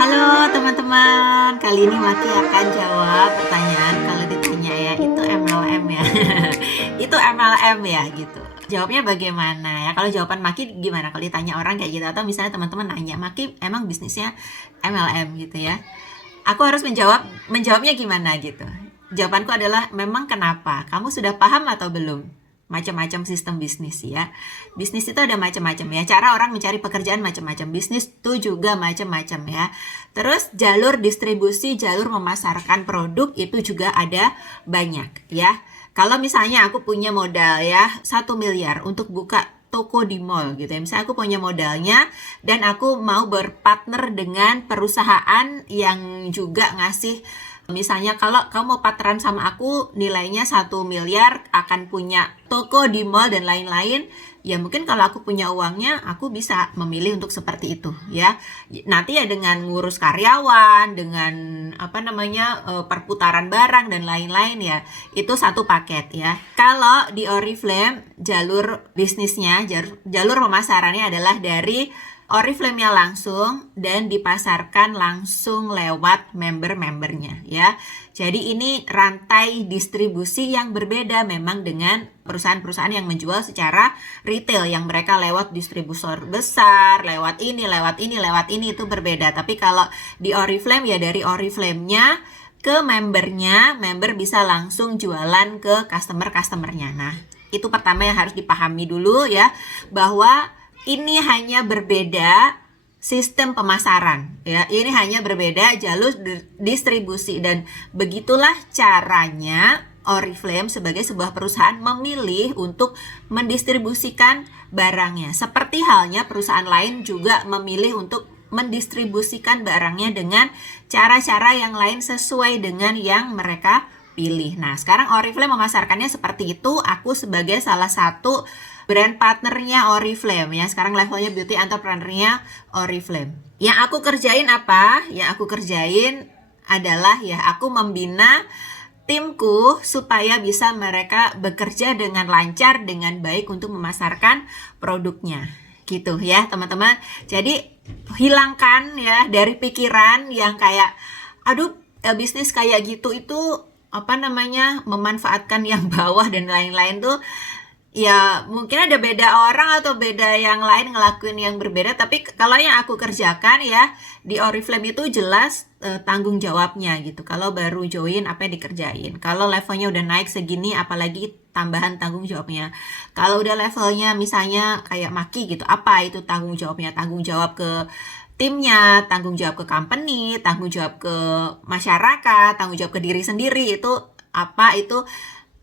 Halo teman-teman, kali ini Maki akan jawab pertanyaan kalau ditanya ya, itu MLM ya. Itu MLM ya gitu. Jawabnya bagaimana ya? Kalau jawaban Maki gimana kalau ditanya orang kayak gitu, atau misalnya teman-teman nanya, Maki emang bisnisnya MLM gitu ya. Aku harus menjawabnya gimana gitu. Jawabanku adalah memang kenapa? Kamu sudah paham atau belum? Macam-macam sistem bisnis ya. Bisnis itu ada macam-macam ya. Cara orang mencari pekerjaan macam-macam. Bisnis itu juga macam-macam ya. Terus jalur distribusi, jalur memasarkan produk itu juga ada banyak ya. Kalau misalnya aku punya modal ya 1 miliar untuk buka toko di mall gitu ya. Misalnya aku punya modalnya dan aku mau berpartner dengan perusahaan yang juga ngasih. Misalnya kalau kamu mau partneran sama aku nilainya 1 miliar, akan punya toko di mall dan lain-lain, ya mungkin kalau aku punya uangnya aku bisa memilih untuk seperti itu ya. Nanti ya dengan ngurus karyawan, dengan perputaran barang dan lain-lain ya, itu satu paket ya. Kalau di Oriflame jalur bisnisnya, jalur pemasarannya adalah dari Oriflame-nya langsung dan dipasarkan langsung lewat member-membernya ya. Jadi ini rantai distribusi yang berbeda memang dengan perusahaan-perusahaan yang menjual secara retail, yang mereka lewat distributor besar, lewat ini itu berbeda. Tapi kalau di Oriflame ya dari Oriflame-nya ke membernya, member bisa langsung jualan ke customer-customernya. Nah, itu pertama yang harus dipahami dulu ya, bahwa ini hanya berbeda sistem pemasaran ya. Ini hanya berbeda jalur distribusi, dan begitulah caranya Oriflame sebagai sebuah perusahaan memilih untuk mendistribusikan barangnya. Seperti halnya perusahaan lain juga memilih untuk mendistribusikan barangnya dengan cara-cara yang lain sesuai dengan yang mereka pilih. Nah, sekarang Oriflame memasarkannya seperti itu. Aku sebagai salah satu brand partnernya Oriflame ya. Sekarang levelnya beauty entrepreneur-nya Oriflame. Yang aku kerjain apa? Yang aku kerjain adalah ya aku membina timku supaya bisa mereka bekerja dengan lancar, dengan baik untuk memasarkan produknya. Gitu ya, teman-teman. Jadi hilangkan ya dari pikiran yang kayak aduh, bisnis kayak gitu itu memanfaatkan yang bawah dan lain-lain tuh. Ya mungkin ada beda orang atau beda yang lain ngelakuin yang berbeda, tapi kalau yang aku kerjakan ya di Oriflame itu jelas tanggung jawabnya gitu. Kalau baru join apa yang dikerjain, kalau levelnya udah naik segini apalagi tambahan tanggung jawabnya. Kalau udah levelnya misalnya kayak Maki gitu, apa itu tanggung jawabnya? Tanggung jawab ke timnya, tanggung jawab ke company, tanggung jawab ke masyarakat, tanggung jawab ke diri sendiri. Itu apa, itu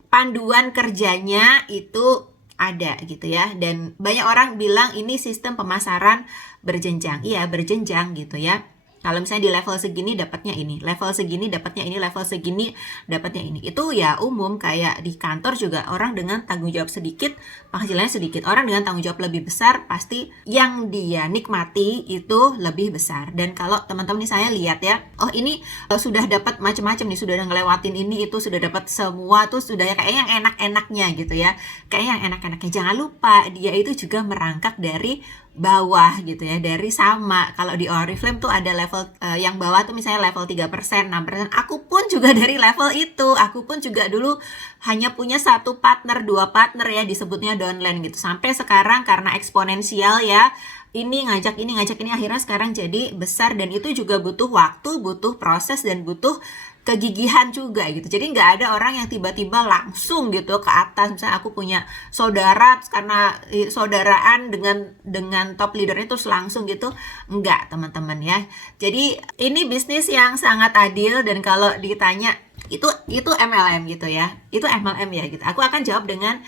panduan kerjanya itu ada gitu ya. Dan banyak orang bilang ini sistem pemasaran berjenjang. Iya, berjenjang gitu ya. Kalau misalnya di level segini dapatnya ini, level segini dapatnya ini, level segini dapatnya ini. Itu ya umum, kayak di kantor juga orang dengan tanggung jawab sedikit, penghasilannya sedikit. Orang dengan tanggung jawab lebih besar pasti yang dia nikmati itu lebih besar. Dan kalau teman-teman nih saya lihat ya, oh ini sudah dapat macam-macam nih, sudah ngelewatin ini itu, sudah dapat semua tuh, sudah ya kayak yang enak-enaknya gitu ya. Kayak yang enak-enaknya. Jangan lupa dia itu juga merangkak dari bawah gitu ya, dari sama. Kalau di Oriflame tuh ada level yang bawah tuh misalnya level 3%, 6%. Aku pun juga dari level itu. Aku pun juga dulu hanya punya 1 partner, 2 partner ya, disebutnya downline gitu. Sampai sekarang karena eksponensial ya, ini ngajak ini akhirnya sekarang jadi besar. Dan itu juga butuh waktu, butuh proses, dan butuh kegigihan juga gitu. Jadi nggak ada orang yang tiba-tiba langsung gitu ke atas. Misalnya aku punya saudara karena saudaraan dengan top leadernya terus langsung gitu, enggak teman-teman ya. Jadi ini bisnis yang sangat adil, dan kalau ditanya itu MLM gitu ya, itu MLM ya gitu. Aku akan jawab dengan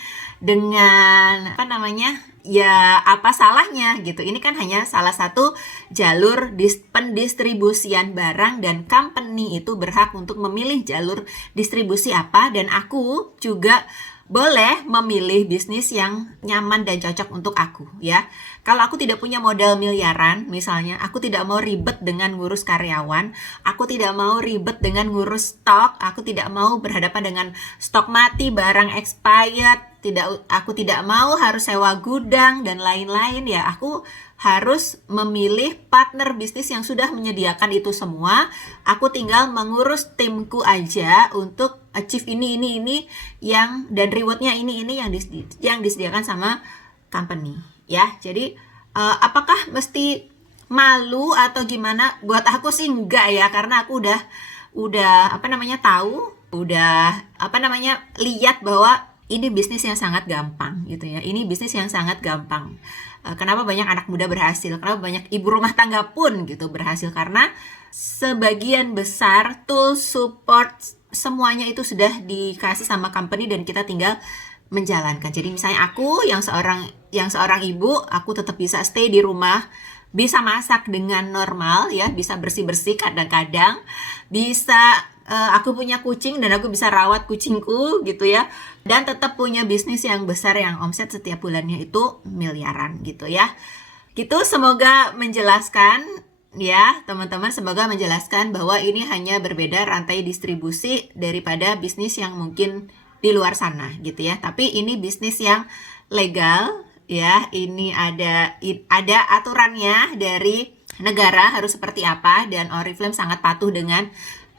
ya apa salahnya gitu. Ini kan hanya salah satu jalur pendistribusian barang, dan company itu berhak untuk memilih jalur distribusi apa, dan aku juga boleh memilih bisnis yang nyaman dan cocok untuk aku ya. Kalau aku tidak punya modal miliaran misalnya, aku tidak mau ribet dengan ngurus karyawan, aku tidak mau ribet dengan ngurus stok, aku tidak mau berhadapan dengan stok mati, barang expired, aku tidak mau harus sewa gudang dan lain-lain, ya aku harus memilih partner bisnis yang sudah menyediakan itu semua. Aku tinggal mengurus timku aja untuk achieve ini yang, dan rewardnya ini yang disediakan sama company, ya. Jadi apakah mesti malu atau gimana? Buat aku sih enggak ya, karena aku udah tahu, lihat bahwa ini bisnis yang sangat gampang gitu ya. Ini bisnis yang sangat gampang. Kenapa banyak anak muda berhasil? Kenapa banyak ibu rumah tangga pun gitu berhasil? Karena sebagian besar tools, support, semuanya itu sudah dikasih sama company dan kita tinggal menjalankan. Jadi misalnya aku yang seorang ibu, aku tetap bisa stay di rumah, bisa masak dengan normal ya, bisa bersih-bersih kadang-kadang, bisa aku punya kucing dan aku bisa rawat kucingku gitu ya, dan tetap punya bisnis yang besar yang omset setiap bulannya itu miliaran gitu ya. Gitu, semoga menjelaskan ya teman-teman, semoga menjelaskan bahwa ini hanya berbeda rantai distribusi daripada bisnis yang mungkin di luar sana gitu ya. Tapi ini bisnis yang legal ya, ini ada aturannya dari negara harus seperti apa, dan Oriflame sangat patuh dengan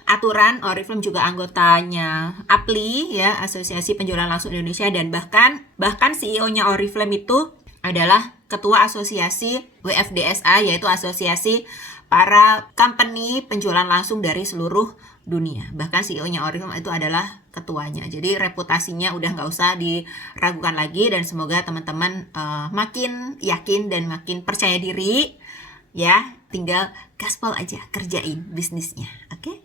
aturan. Oriflame juga anggotanya APLI ya, Asosiasi Penjualan Langsung Indonesia, dan bahkan CEO-nya Oriflame itu adalah ketua asosiasi WFDSA, yaitu asosiasi para company penjualan langsung dari seluruh dunia. Bahkan CEO-nya Oriflame itu adalah ketuanya. Jadi reputasinya udah nggak usah diragukan lagi, dan semoga teman-teman makin yakin dan makin percaya diri ya. Tinggal gaspol aja, kerjain bisnisnya. Oke?